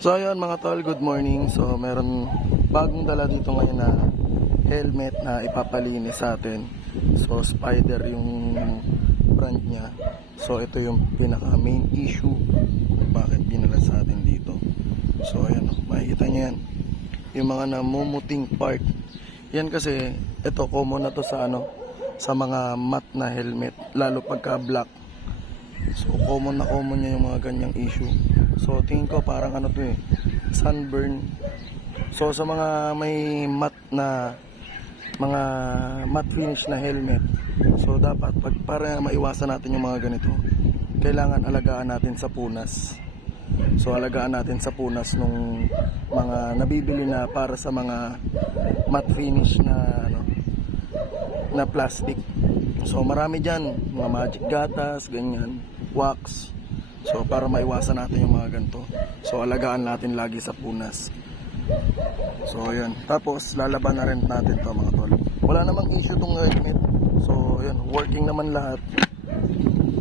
So ayun mga tol, good morning. So meron bagong dala dito ngayon na helmet na ipapalinis sa atin. So Spider yung brand niya. So ito yung pinaka main issue kung bakit binala sa atin dito. So ayan, oh, makikita niyo yan. Yung mga namumuting part. Yan kasi, ito common na to sa ano, sa mga matte na helmet, lalo pagka black. So common na common niya yung mga ganyang issue. So tingin ko parang ano to eh, sunburn. So sa mga may matte na mga matte finish na helmet. So dapat pag para maiwasan natin yung mga ganito, kailangan alagaan natin sa punas. So alagaan natin sa punas nung mga nabibili na para sa mga matte finish na ano na plastic. So marami diyan, mga magic gatas, ganyan, wax. So para maiwasan natin yung mga ganito. So alagaan natin lagi sa punas. So ayan. Tapos lalaban na rin natin to mga tol. Wala namang issue tong helmet. So ayan, working naman lahat.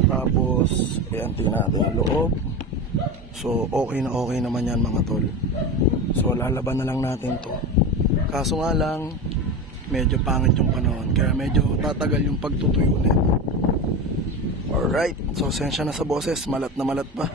Tapos ayan, tingnan natin yung loob. So okay na okay naman yan mga tol. So lalaban na lang natin to. Kaso nga lang, medyo pangit yung panahon. Kaya medyo tatagal yung pagtutuyo nito. Alright, so sensya na sa boses, malat na malat pa.